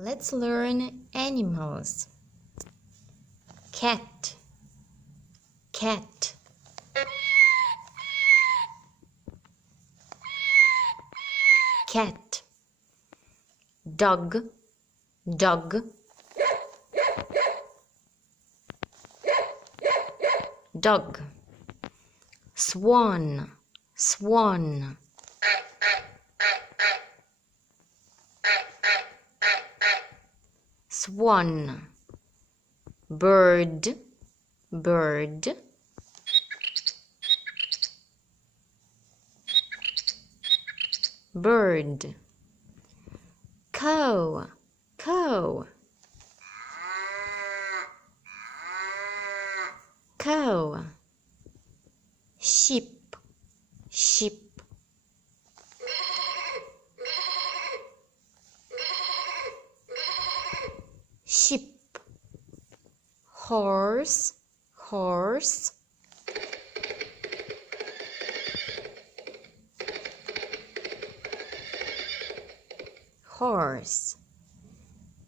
Let's learn animals. Cat, cat. Cat. Dog, dog. Dog. Swan, swan. Swan. Bird, bird. Bird. Cow, cow. Cow. Sheep, sheep. Sheep. Horse, horse. Horse.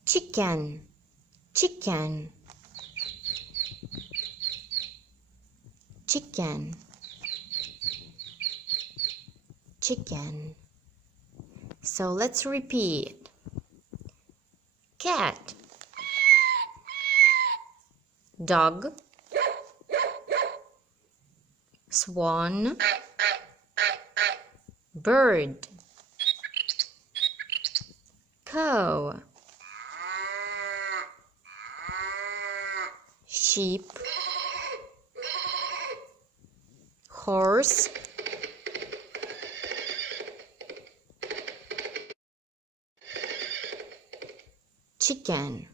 Chicken, chicken. Chicken, chicken. So let's repeat. Cat, dog, swan, bird, cow, sheep, horse, chicken.